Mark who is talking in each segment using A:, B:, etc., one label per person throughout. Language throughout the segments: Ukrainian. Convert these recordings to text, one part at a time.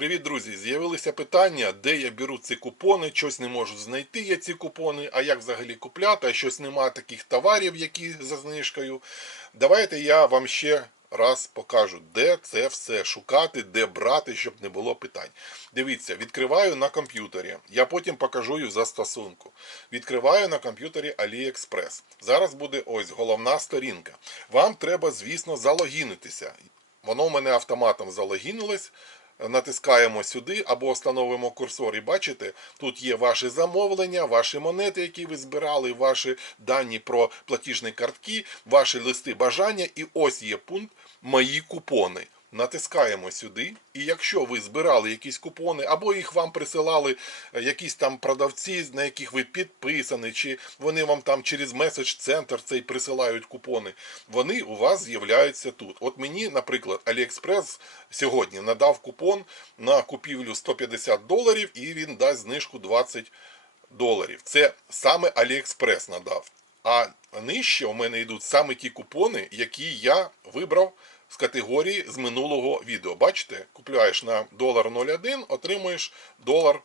A: Привіт, друзі! З'явилися питання, де я беру ці купони, щось не можу знайти я ці купони, а як взагалі купляти, а щось немає таких товарів, які за знижкою. Давайте я вам ще раз покажу, де це все шукати, де брати, щоб не було питань. Дивіться, відкриваю на комп'ютері. Я потім покажу в застосунку. Відкриваю на комп'ютері AliExpress. Зараз буде ось головна сторінка. Вам треба, звісно, залогінитися. Воно в мене автоматом залогінилось. Натискаємо сюди або встановимо курсор і бачите, тут є ваші замовлення, ваші монети, які ви збирали, ваші дані про платіжні картки, ваші листи бажання. І ось є пункт Мої купони. Натискаємо сюди, і якщо ви збирали якісь купони, або їх вам присилали е, якісь там продавці, на яких ви підписані, чи вони вам там через меседж-центр цей присилають купони, вони у вас з'являються тут. От мені, наприклад, AliExpress сьогодні надав купон на купівлю 150 доларів, і він дасть знижку 20 доларів. Це саме AliExpress надав. А нижче у мене йдуть саме ті купони, які я вибрав з категорії з минулого відео. Бачите, купляєш на долар 01, отримуєш долар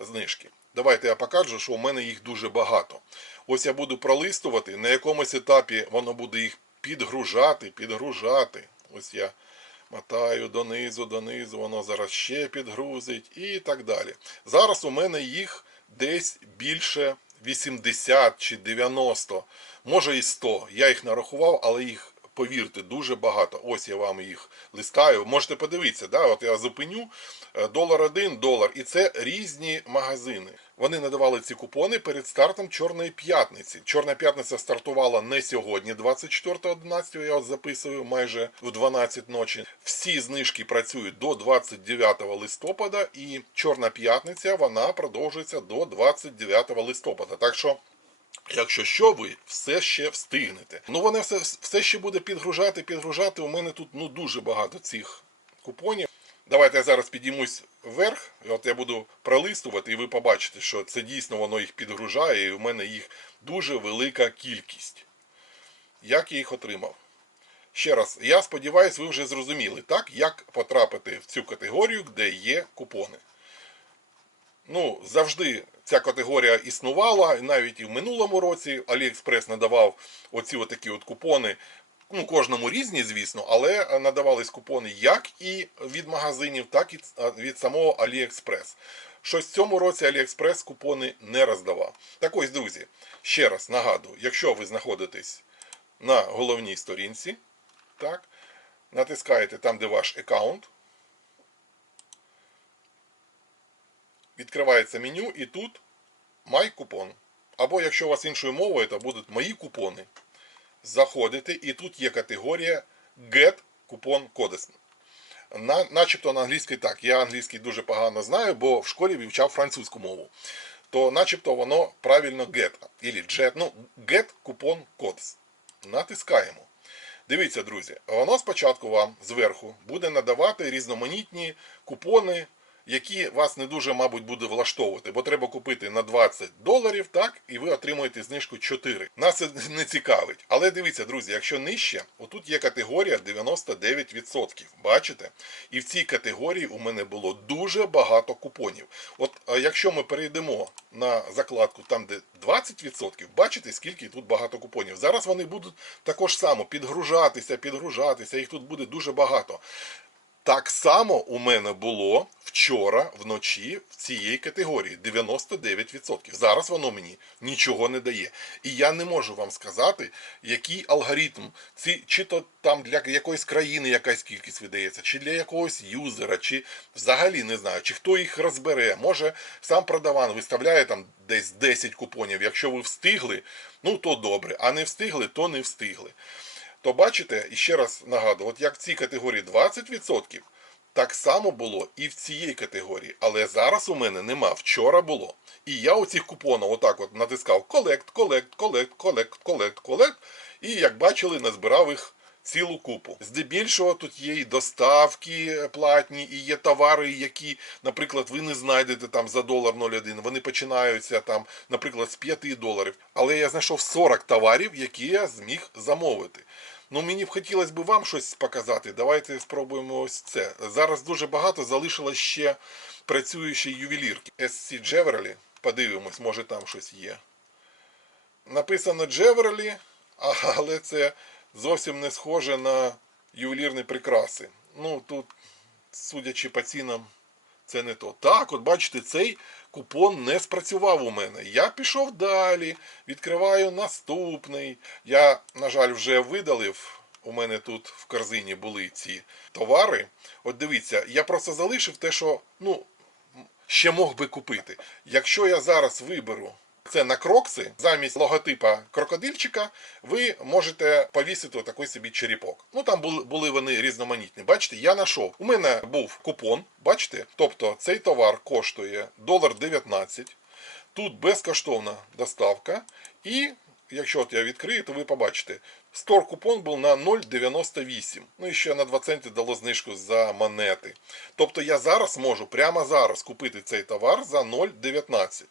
A: знижки. Давайте я покажу, що у мене їх дуже багато. Ось я буду пролистувати, на якомусь етапі воно буде їх підгружати, підгружати. Ось я мотаю донизу, донизу, воно зараз ще підгрузить і так далі. Зараз у мене їх десь більше 80 чи 90, може і 100. Я їх нарахував, але їх, повірте, дуже багато. Ось я вам їх листаю. Можете подивитися, да? от я зупиню е, долар один, долар. І це різні магазини. Вони надавали ці купони перед стартом Чорної п'ятниці. Чорна п'ятниця стартувала не сьогодні, 24.11, я от записую майже в 12 ночі. Всі знижки працюють до 29 листопада, і Чорна п'ятниця вона продовжується до 29 листопада. Так що. Якщо що, ви все ще встигнете. Ну вони все, все ще буде підгружати, підгружати. У мене тут ну дуже багато цих купонів. Давайте я зараз підіймусь вверх, от я буду пролистувати, і ви побачите, що це дійсно воно їх підгружає, і у мене їх дуже велика кількість. Як я їх отримав? Ще раз, я сподіваюся, ви вже зрозуміли, так, як потрапити в цю категорію, де є купони. Ну, завжди ця категорія існувала, навіть і в минулому році AliExpress надавав оці отакі от купони. Ну, кожному різні, звісно, але надавались купони як і від магазинів, так і від самого AliExpress. Щось в цьому році AliExpress купони не роздавав. Так ось, друзі, ще раз нагадую, якщо ви знаходитесь на головній сторінці, так, натискаєте там, де ваш аккаунт, відкривається меню і тут Май купон. Або якщо у вас іншою мовою, то будуть мої купони. Заходите, і тут є категорія Get Coupon Codes. На, начебто на англійській так. Я англійський дуже погано знаю, бо в школі вивчав французьку мову. То начебто воно правильно get. Ілі jet, ну, Get Coupon Codes. Натискаємо. Дивіться, друзі, воно спочатку вам зверху буде надавати різноманітні купони які вас не дуже, мабуть, буде влаштовувати, бо треба купити на 20 доларів, так, і ви отримуєте знижку 4. Нас це не цікавить. Але дивіться, друзі, якщо нижче, отут є категорія 99%. Бачите? І в цій категорії у мене було дуже багато купонів. От якщо ми перейдемо на закладку там, де 20%, бачите, скільки тут багато купонів. Зараз вони будуть також само підгружатися, підгружатися, їх тут буде дуже багато. Так само у мене було вчора вночі в цієї категорії 99%. Зараз воно мені нічого не дає. І я не можу вам сказати, який алгоритм, ці, чи то там для якоїсь країни якась кількість видається, чи для якогось юзера, чи взагалі не знаю, чи хто їх розбере. Може сам продаван виставляє там десь 10 купонів. Якщо ви встигли, ну то добре, а не встигли, то не встигли то бачите, і ще раз нагадую, от як цій категорії 20%, так само було і в цій категорії. Але зараз у мене нема. Вчора було. І я у цих купонах отак от натискав колект, колект, колект, колект, колект, колект. І як бачили, назбирав їх цілу купу. Здебільшого тут є і доставки платні, і є товари, які, наприклад, ви не знайдете там за долар 0,1. Вони починаються там, наприклад, з 5 доларів. Але я знайшов 40 товарів, які я зміг замовити. Ну, мені б хотілося б вам щось показати. Давайте спробуємо ось це. Зараз дуже багато залишилось ще працюючої ювелірки. SC Джеверлі. Подивимось, може там щось є. Написано Джеверлі, але це зовсім не схоже на ювелірні прикраси. Ну, тут, судячи по цінам, це не то. Так, от бачите, цей купон не спрацював у мене. Я пішов далі, відкриваю наступний. Я, на жаль, вже видалив. У мене тут в корзині були ці товари. От дивіться, я просто залишив те, що ну, ще мог би купити. Якщо я зараз виберу це на крокси, замість логотипа крокодильчика, ви можете повісити такий собі черепок. Ну там були, вони різноманітні. Бачите, я знайшов. У мене був купон, бачите? Тобто цей товар коштує долар 19. Тут безкоштовна доставка. І якщо от я відкрию, то ви побачите. Стор купон був на 0,98. Ну і ще на 2 центи дало знижку за монети. Тобто я зараз можу прямо зараз купити цей товар за 0,19.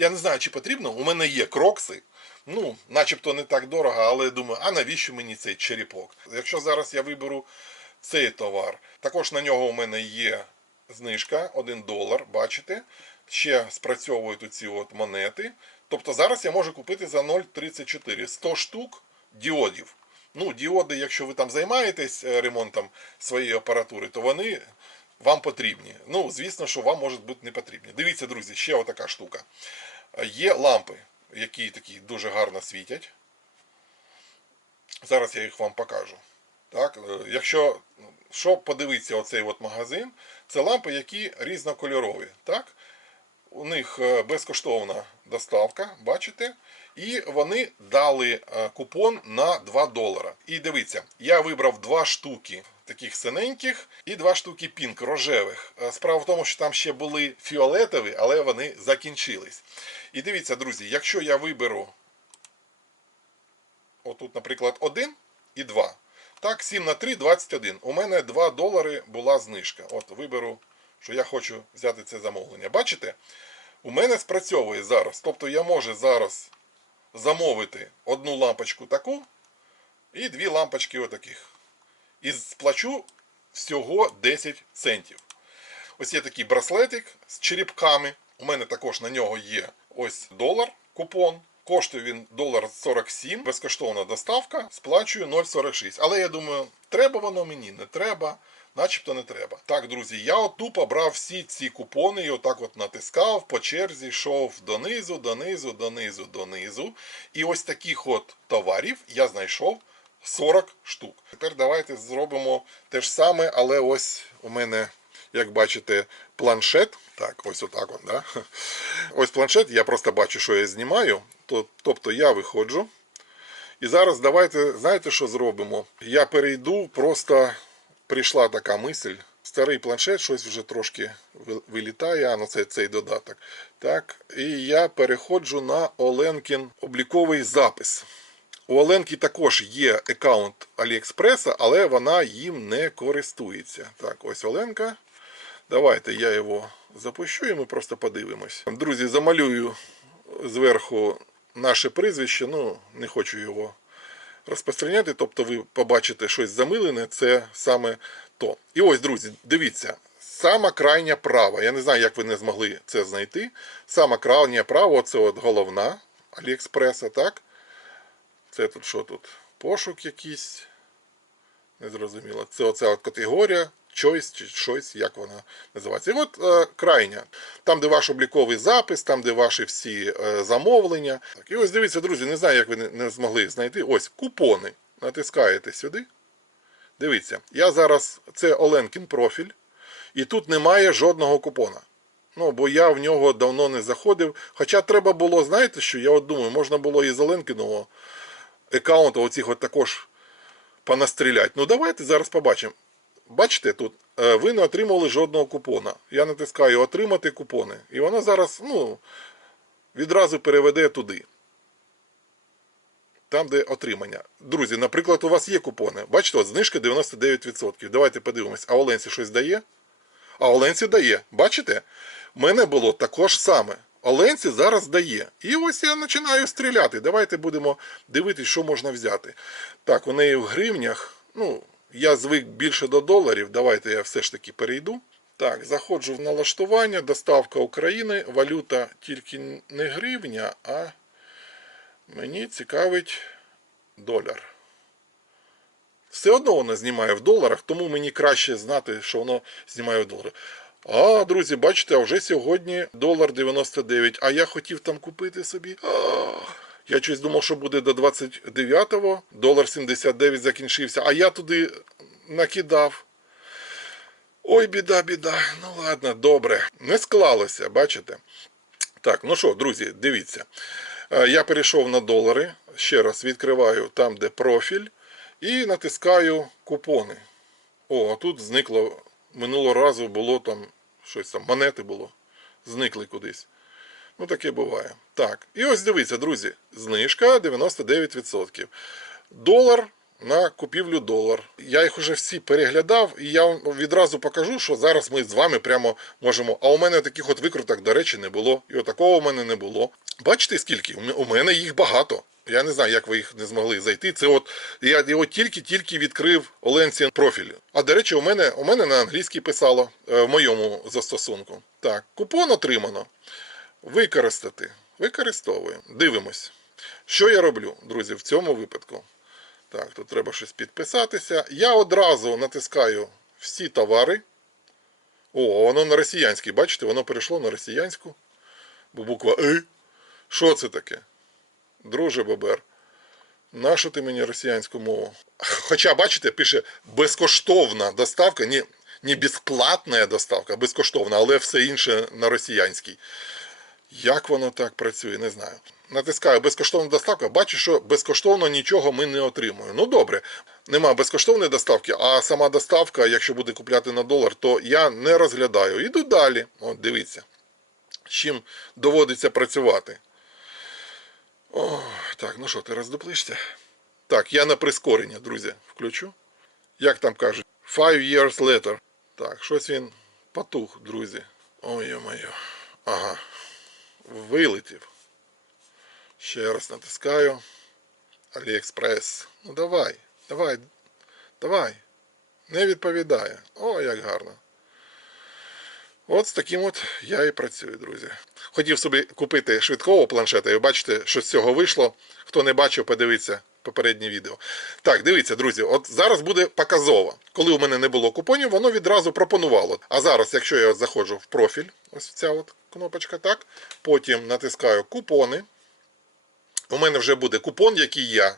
A: Я не знаю, чи потрібно. У мене є крокси. Ну, начебто не так дорого, але я думаю, а навіщо мені цей черепок? Якщо зараз я виберу цей товар, також на нього у мене є знижка 1 долар, бачите? Ще спрацьовують оці от монети. Тобто зараз я можу купити за 0,34 100 штук діодів. Ну, діоди, якщо ви там займаєтесь е, ремонтом своєї апаратури, то вони вам потрібні. Ну, звісно, що вам можуть бути не потрібні. Дивіться, друзі, ще отака штука. Є лампи, які такі дуже гарно світять. Зараз я їх вам покажу. Так, е, якщо що подивитися оцей от магазин, це лампи, які різнокольорові. Так? У них е, безкоштовна доставка, бачите? І вони дали е, купон на 2 долара. І дивіться, я вибрав два штуки таких синеньких і два штуки пінк рожевих. Е, Справа в тому, що там ще були фіолетові, але вони закінчились. І дивіться, друзі, якщо я виберу отут, наприклад, 1 і 2. Так, 7 на 3, 21. У мене 2 долари була знижка. От виберу, що я хочу взяти це замовлення. Бачите? У мене спрацьовує зараз. Тобто я можу зараз замовити одну лампочку таку і дві лампочки отаких. І сплачу всього 10 центів. Ось є такий браслетик з черепками. У мене також на нього є ось долар купон. Коштує він долар 47, безкоштовна доставка, сплачую 0,46. Але я думаю, треба воно мені, не треба, начебто не треба. Так, друзі, я от тупо брав всі ці купони і отак от натискав, по черзі йшов донизу, донизу, донизу, донизу. І ось таких от товарів я знайшов 40 штук. Тепер давайте зробимо те ж саме, але ось у мене, як бачите, планшет. Так, ось отак от, да? Ось планшет, я просто бачу, що я знімаю. Тобто я виходжу. І зараз давайте, знаєте, що зробимо? Я перейду, просто прийшла така мисль. Старий планшет, щось вже трошки вилітає, а ну це цей додаток. Так, і я переходжу на Оленкін обліковий запис. У Оленки також є аккаунт Аліекспреса, але вона їм не користується. Так, ось Оленка. Давайте я його запущу і ми просто подивимось. Друзі, замалюю зверху наше прізвище, ну, не хочу його розпространяти, тобто ви побачите щось замилене, це саме то. І ось, друзі, дивіться, сама крайня права. Я не знаю, як ви не змогли це знайти. Сама крайня права, це от головна Аліекспреса, так? Це тут що тут? Пошук якийсь. Незрозуміло. Це оця категорія, choice чи щось, як вона називається. І от е, крайня. Там, де ваш обліковий запис, там, де ваші всі е, замовлення. Так, і ось дивіться, друзі, не знаю, як ви не, не змогли знайти. Ось купони. Натискаєте сюди. Дивіться, я зараз. Це Оленкін профіль. І тут немає жодного купона. Ну, бо я в нього давно не заходив. Хоча треба було, знаєте, що я от думаю, можна було і з Оленкіного аккаунту оцих от також понастріляти. Ну давайте зараз побачимо. Бачите, тут е, ви не отримали жодного купона. Я натискаю отримати купони. І воно зараз ну, відразу переведе туди. Там, де отримання. Друзі, наприклад, у вас є купони. Бачите, от знижка 99%. Давайте подивимось, а Оленці щось дає? А Оленці дає. Бачите? У мене було також саме. Оленці зараз дає. І ось я починаю стріляти. Давайте будемо дивитись, що можна взяти. Так, у неї в гривнях. Ну, я звик більше до доларів. Давайте я все ж таки перейду. Так, заходжу в налаштування, доставка України, валюта тільки не гривня, а мені цікавить доляр. Все одно воно знімає в доларах, тому мені краще знати, що воно знімає в доларах. А, друзі, бачите, а вже сьогодні долар 99, а я хотів там купити собі. А, я щось думав, що буде до 29-го, долар 79 закінчився, а я туди накидав. Ой, біда, біда. Ну ладно, добре. Не склалося, бачите? Так, ну що, друзі, дивіться. Е, Я перейшов на долари. Ще раз відкриваю там, де профіль, і натискаю купони. О, тут зникло. Минулого разу було там щось там, монети було. Зникли кудись. Ну, таке буває. Так, і ось дивіться, друзі, знижка 99%. Долар на купівлю долар. Я їх уже всі переглядав, і я вам відразу покажу, що зараз ми з вами прямо можемо. А у мене таких от викруток, до речі, не було. І отакого у мене не було. Бачите, скільки? У мене їх багато. Я не знаю, як ви їх не змогли зайти. Це от я його тільки-тільки відкрив Оленці профіль. А до речі, у мене у мене на англійській писало е, в моєму застосунку. Так, купон отримано. Використати. Використовуємо. Дивимось. Що я роблю, друзі, в цьому випадку? Так, тут треба щось підписатися. Я одразу натискаю всі товари. О, воно на росіянській, бачите, воно перейшло на росіянську. Бо буква Е. Що це таке? Друже Бобер. Нащо ти мені росіянську мову? Хоча, бачите, пише безкоштовна доставка, не, не безплатна доставка, безкоштовна, але все інше на росіянській. Як воно так працює, не знаю. Натискаю безкоштовна доставка, бачу, що безкоштовно нічого ми не отримуємо. Ну добре, нема безкоштовної доставки, а сама доставка, якщо буде купляти на долар, то я не розглядаю. Іду далі. От дивіться, чим доводиться працювати. О, так, ну що, ти роздуплишся? Так, я на прискорення, друзі, включу. Як там кажуть? Five years later. Так, щось він потух, друзі. Ой, моє. Ага. Вилетів. Ще раз натискаю. Аліекспрес. Ну давай, давай, давай. Не відповідає. О, як гарно. От з таким от я і працюю, друзі. Хотів собі купити швидкого планшета, і бачите, що з цього вийшло. Хто не бачив, подивіться попереднє відео. Так, дивіться, друзі, от зараз буде показово. Коли у мене не було купонів, воно відразу пропонувало. А зараз, якщо я от заходжу в профіль, ось ця от кнопочка, так, потім натискаю купони. У мене вже буде купон, який я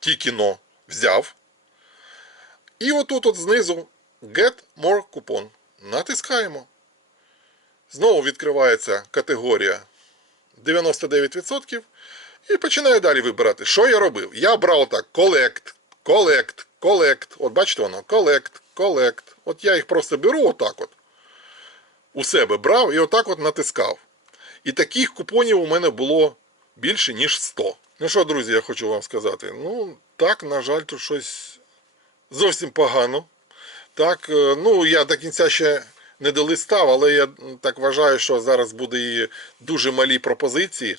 A: тільки но взяв. І отут от знизу Get More Coupon. Натискаємо. Знову відкривається категорія 99%. І починаю далі вибирати. Що я робив? Я брав так: Collect, Collect, Collect. От бачите воно, Collect, Collect. От я їх просто беру отак от. У себе брав і отак от натискав. І таких купонів у мене було більше, ніж 100. Ну що, друзі, я хочу вам сказати. Ну, так, на жаль, тут щось зовсім погано. Так, е, ну я до кінця ще не долистав, але я так вважаю, що зараз буде і дуже малі пропозиції.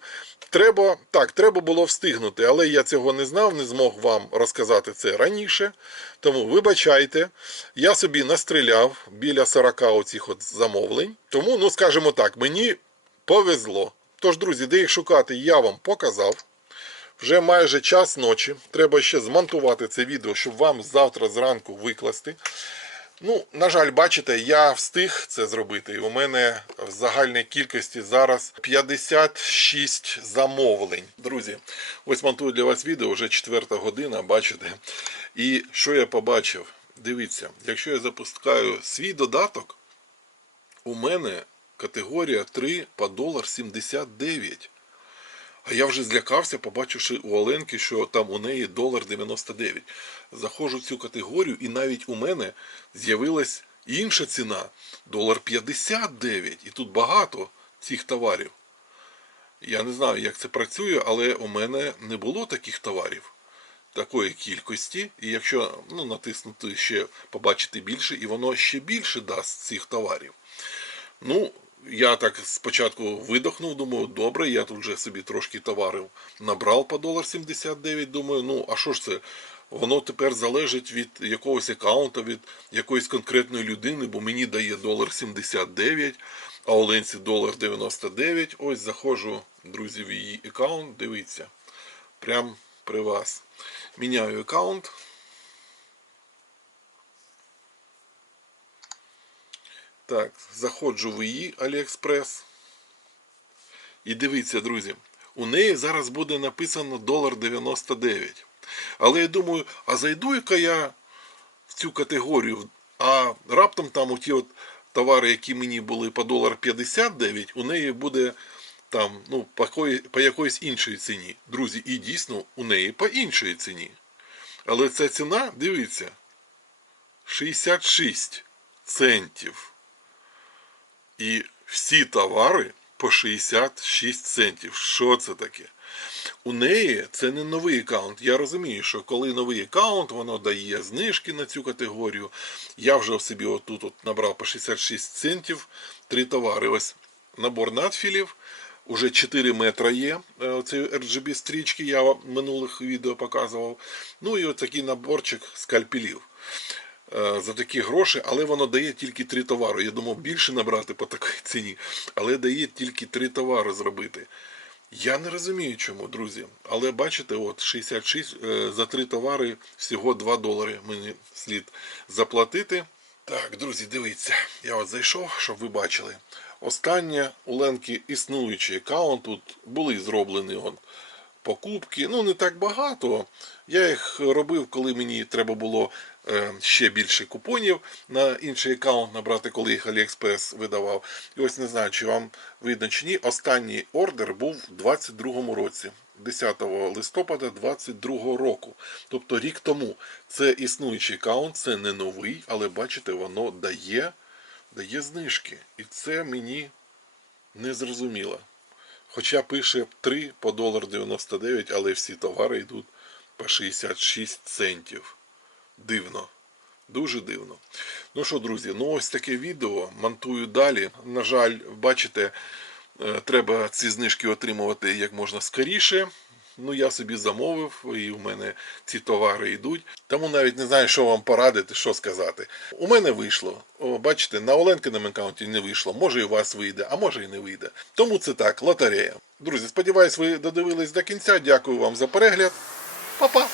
A: Треба, так, треба було встигнути, але я цього не знав, не змог вам розказати це раніше. Тому вибачайте, я собі настріляв біля 40 оцих от замовлень. Тому, ну скажімо так, мені повезло. Тож, друзі, де їх шукати, я вам показав. Вже майже час ночі. Треба ще змонтувати це відео, щоб вам завтра зранку викласти. Ну, на жаль, бачите, я встиг це зробити. У мене в загальній кількості зараз 56 замовлень. Друзі, ось монтую для вас відео, вже четверта година, бачите. І що я побачив? Дивіться, якщо я запускаю свій додаток, у мене категорія 3 по долар 79. А я вже злякався, побачивши у Оленки, що там у неї долар 99. Заходжу в цю категорію, і навіть у мене з'явилась інша ціна долар 59. І тут багато цих товарів. Я не знаю, як це працює, але у мене не було таких товарів, такої кількості. І якщо ну, натиснути ще побачити більше, і воно ще більше дасть цих товарів. Ну, я так спочатку видохнув, думаю, добре, я тут вже собі трошки товарів набрав по долар 79, думаю, ну а що ж це? Воно тепер залежить від якогось аккаунта, від якоїсь конкретної людини, бо мені дає долар 79, а Оленці долар 99. Ось заходжу, друзі, в її аккаунт, дивіться, прям при вас. Міняю аккаунт. Так, заходжу в її AliExpress. І дивіться, друзі, у неї зараз буде написано долар 99. Але я думаю, а зайду-яка я в цю категорію, а раптом там у ті от товари, які мені були по долар 59, у неї буде там, ну, по якоїсь іншій ціні. Друзі, і дійсно у неї по іншій ціні. Але ця ціна, дивіться, 66 центів. І всі товари по 66 центів. Що це таке? У неї це не новий аккаунт. Я розумію, що коли новий аккаунт, воно дає знижки на цю категорію. Я вже в собі отут от набрав по 66 центів три товари. Ось набор надфілів. Уже 4 метра є е, цієї RGB стрічки, я в минулих відео показував. Ну і отакий наборчик скальпелів е, за такі гроші, але воно дає тільки три товари. Я думав більше набрати по такій ціні, але дає тільки три товари зробити. Я не розумію чому, друзі. Але бачите, от 66 е, за три товари всього 2 долари мені слід заплатити. Так, друзі, дивіться, я от зайшов, щоб ви бачили. Останнє у Ленки існуючий аккаунт. Тут були зроблені от, покупки. Ну, не так багато. Я їх робив, коли мені треба було е, ще більше купонів на інший аккаунт набрати, коли їх AliExpress видавав. І ось не знаю, чи вам видно чи ні. Останній ордер був у 22 році. 10 листопада 22 року. Тобто рік тому. Це існуючий аккаунт, це не новий, але бачите, воно дає, дає знижки. І це мені не зрозуміло. Хоча пише 3 по долар 99, але всі товари йдуть по 66 центів. Дивно. Дуже дивно. Ну що, друзі, ну ось таке відео. Монтую далі. На жаль, бачите, е, треба ці знижки отримувати як можна скоріше. Ну, я собі замовив, і у мене ці товари йдуть. Тому навіть не знаю, що вам порадити, що сказати. У мене вийшло. О, бачите, на Оленкиному аккаунті не вийшло. Може і у вас вийде, а може і не вийде. Тому це так, лотерея. Друзі, сподіваюсь, ви додивились до кінця. Дякую вам за перегляд. Па-па!